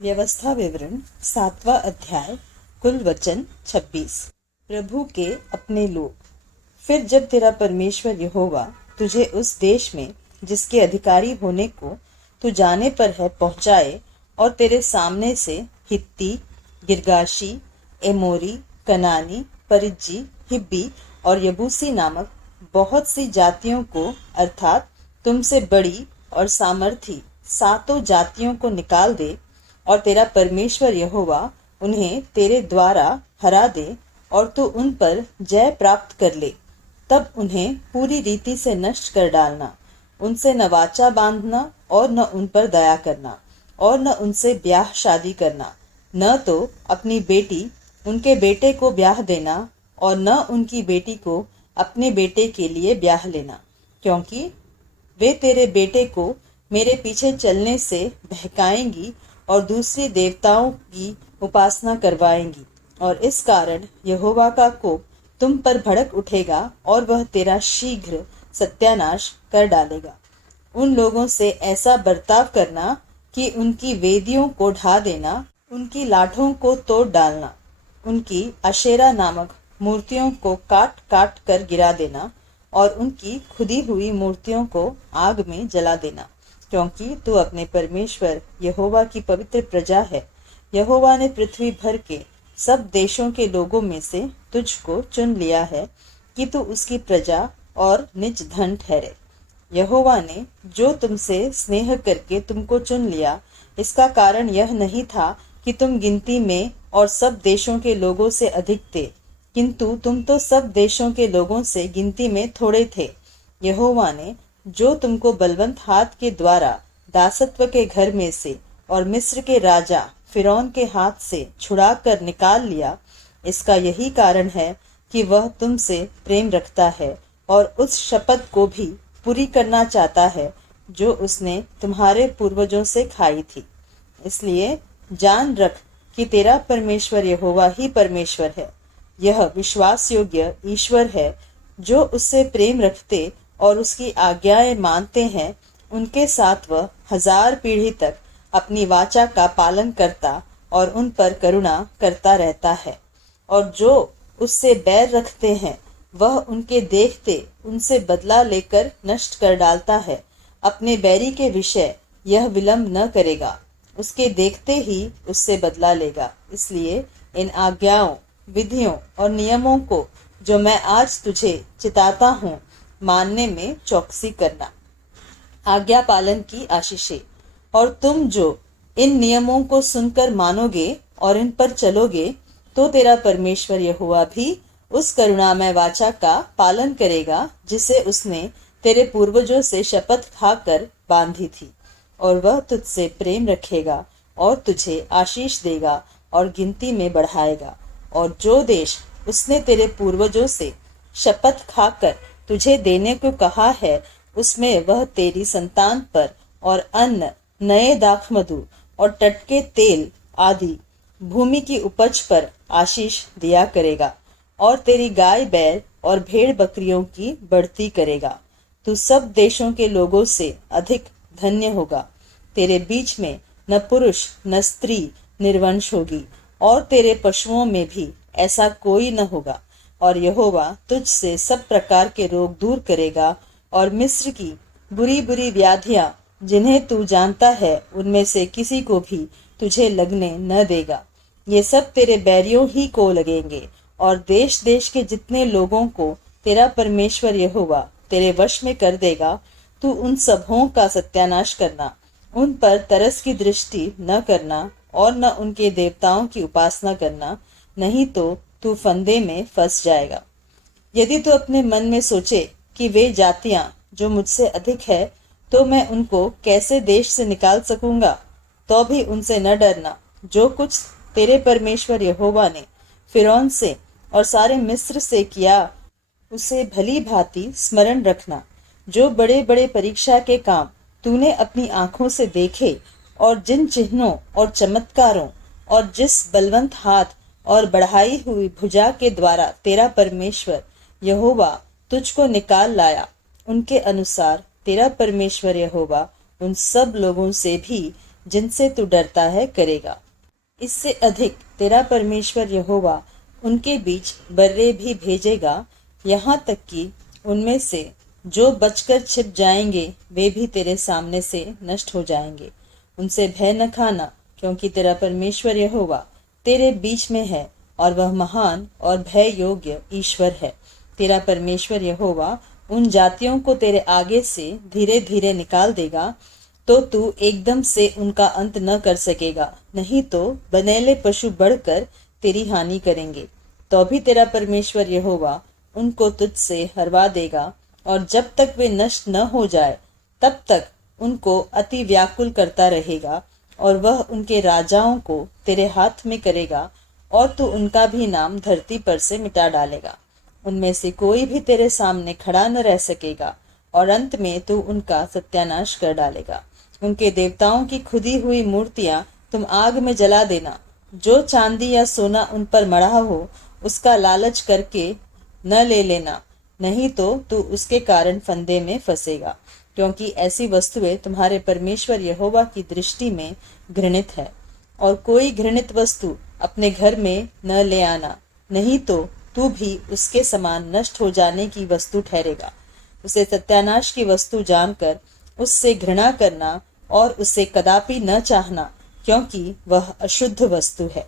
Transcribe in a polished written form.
व्यवस्था विवरण 7वां अध्याय कुल वचन 26। प्रभु के अपने लोग। फिर जब तेरा परमेश्वर यहोवा तुझे उस देश में जिसके अधिकारी होने को तू जाने पर है पहुँचाए और तेरे सामने से हित्ती, गिरगाशी, एमोरी, कनानी, परिज्जी, हिब्बी और यबूसी नामक बहुत सी जातियों को अर्थात तुमसे बड़ी और सामर्थी सातों जातियों को निकाल दे और तेरा परमेश्वर यहोवा उन्हें तेरे द्वारा हरा दे और तू उन पर जय प्राप्त कर ले, तब उन्हें पूरी रीति से नष्ट कर डालना। उनसे न वाचा बांधना और न उन पर दया करना और न उनसे ब्याह शादी करना, न तो अपनी बेटी उनके बेटे को ब्याह देना और न उनकी बेटी को अपने बेटे के लिए ब्याह लेना, क्योंकि वे तेरे बेटे को मेरे पीछे चलने से बहकाएंगी और दूसरे देवताओं की उपासना करवाएंगी, और इस कारण यहोवा का कोप तुम पर भड़क उठेगा और वह तेरा शीघ्र सत्यानाश कर डालेगा। उन लोगों से ऐसा बर्ताव करना कि उनकी वेदियों को ढा देना, उनकी लाठों को तोड़ डालना, उनकी अशेरा नामक मूर्तियों को काट काट कर गिरा देना और उनकी खुदी हुई मूर्तियों को आग में जला देना, क्योंकि तू अपने परमेश्वर यहोवा की पवित्र प्रजा है। यहोवा ने पृथ्वी भर के सब देशों के लोगों में से तुझको चुन लिया है कि तू उसकी प्रजा और निज धन ठहरे। यहोवा ने जो तुमसे स्नेह करके तुमको चुन लिया, इसका कारण यह नहीं था कि तुम गिनती में और सब देशों के लोगों से अधिक थे, किंतु तुम तो सब देशों के लोगों से गिनती में थोड़े थे। यहोवा ने जो तुमको बलवंत हाथ के द्वारा दासत्व के घर में से और मिस्र के राजा फिरौन के हाथ से छुड़ा कर निकाल लिया, इसका यही कारण है कि वह तुमसे प्रेम रखता है और उस शपथ को भी पूरी करना चाहता है जो उसने तुम्हारे पूर्वजों से खाई थी। इसलिए जान रख कि तेरा परमेश्वर यहोवा ही परमेश्वर है। यह विश्वास योग्य ईश्वर है। जो उससे प्रेम रखते और उसकी आज्ञाएं मानते हैं, उनके साथ वह 1000 पीढ़ी तक अपनी वाचा का पालन करता और उन पर करुणा करता रहता है। और जो उससे बैर रखते हैं, वह उनके देखते उनसे बदला लेकर नष्ट कर डालता है। अपने बैरी के विषय यह विलंब न करेगा, उसके देखते ही उससे बदला लेगा। इसलिए इन आज्ञाओं, विधियों और नियमों को जो मैं आज तुझे चिताता हूँ, मानने में चौकसी करना। आज्ञा पालन की आशीषें। और तुम जो इन नियमों को सुनकर मानोगे और इन पर चलोगे, तो तेरा परमेश्वर यहोवा भी उस करुणामय वाचा का पालन करेगा जिसे उसने तेरे पूर्वजों से शपथ खाकर बांधी थी, और वह तुझसे प्रेम रखेगा और तुझे आशीष देगा और गिनती में बढ़ाएगा। और जो देश उसने तेरे पूर्वजों से शपथ खाकर तुझे देने को कहा है, उसमें वह तेरी संतान पर और अन्न, नए दाखमधु और टटके तेल आदि भूमि की उपज पर आशीष दिया करेगा, और तेरी गाय बैल और भेड़ बकरियों की बढ़ती करेगा। तू सब देशों के लोगों से अधिक धन्य होगा। तेरे बीच में न पुरुष न स्त्री निर्वंश होगी, और तेरे पशुओं में भी ऐसा कोई न होगा। और यहोवा तुझसे सब प्रकार के रोग दूर करेगा, और मिस्र की बुरी बुरी व्याधियां जिन्हें तू जानता है, उनमें से किसी को भी तुझे लगने न देगा। ये सब तेरे बैरियों ही को लगेंगे, और देश देश के जितने लोगों को तेरा परमेश्वर यहोवा तेरे वश में कर देगा, तू उन सबों का सत्यानाश करना। उन पर तरस की दृष्टि न करना और न उनके देवताओं की उपासना करना, नहीं तो तू फंदे में फंस जाएगा। यदि तू अपने मन में सोचे कि वे जातियां जो मुझसे अधिक है, तो मैं उनको कैसे देश से निकाल सकूंगा, तो भी उनसे न डरना। जो कुछ तेरे परमेश्वर यहोवा ने फिरौन से और सारे मिस्र से किया, उसे भली भांति स्मरण रखना। जो बड़े बड़े परीक्षा के काम तूने अपनी आंखों से देखे, और जिन चिन्हों और चमत्कारों और जिस बलवंत हाथ और बढ़ाई हुई भुजा के द्वारा तेरा परमेश्वर यहोवा तुझको निकाल लाया, उनके अनुसार तेरा परमेश्वर यहोवा उन सब लोगों से भी जिनसे तू डरता है करेगा। इससे अधिक तेरा परमेश्वर यहोवा उनके बीच बर्रे भी भेजेगा, यहाँ तक कि उनमें से जो बचकर छिप जाएंगे वे भी तेरे सामने से नष्ट हो जाएंगे। उनसे भय न खाना, क्योंकि तेरा परमेश्वर यहोवा तेरे बीच में है और वह महान और भय योग्य ईश्वर है। तेरा परमेश्वर यहोवा उन जातियों को तेरे आगे से धीरे धीरे निकाल देगा, तो तू एकदम से उनका अंत न कर सकेगा, नहीं तो बनेले पशु बढ़कर तेरी हानि करेंगे। तो भी तेरा परमेश्वर यहोवा उनको तुझसे हरवा देगा, और जब तक वे नष्ट न हो जाए तब तक उनको अति व्याकुल करता रहेगा, और वह उनके राजाओं को तेरे हाथ में करेगा, और तू उनका भी नाम धरती पर से मिटा डालेगा। उनमें से कोई भी तेरे सामने खड़ा न रह सकेगा, और अंत में तू उनका सत्यानाश कर डालेगा। उनके देवताओं की खुदी हुई मूर्तियां तुम आग में जला देना। जो चांदी या सोना उन पर मढ़ा हो उसका लालच करके न ले लेना, नहीं तो तू उसके कारण फंदे में फंसेगा, क्योंकि ऐसी वस्तुएं तुम्हारे परमेश्वर यहोवा की दृष्टि में घृणित है। और कोई घृणित वस्तु अपने घर में न ले आना, नहीं तो तू भी उसके समान नष्ट हो जाने की वस्तु ठहरेगा। उसे सत्यानाश की वस्तु जानकर उससे घृणा करना और उसे कदापि न चाहना, क्योंकि वह अशुद्ध वस्तु है।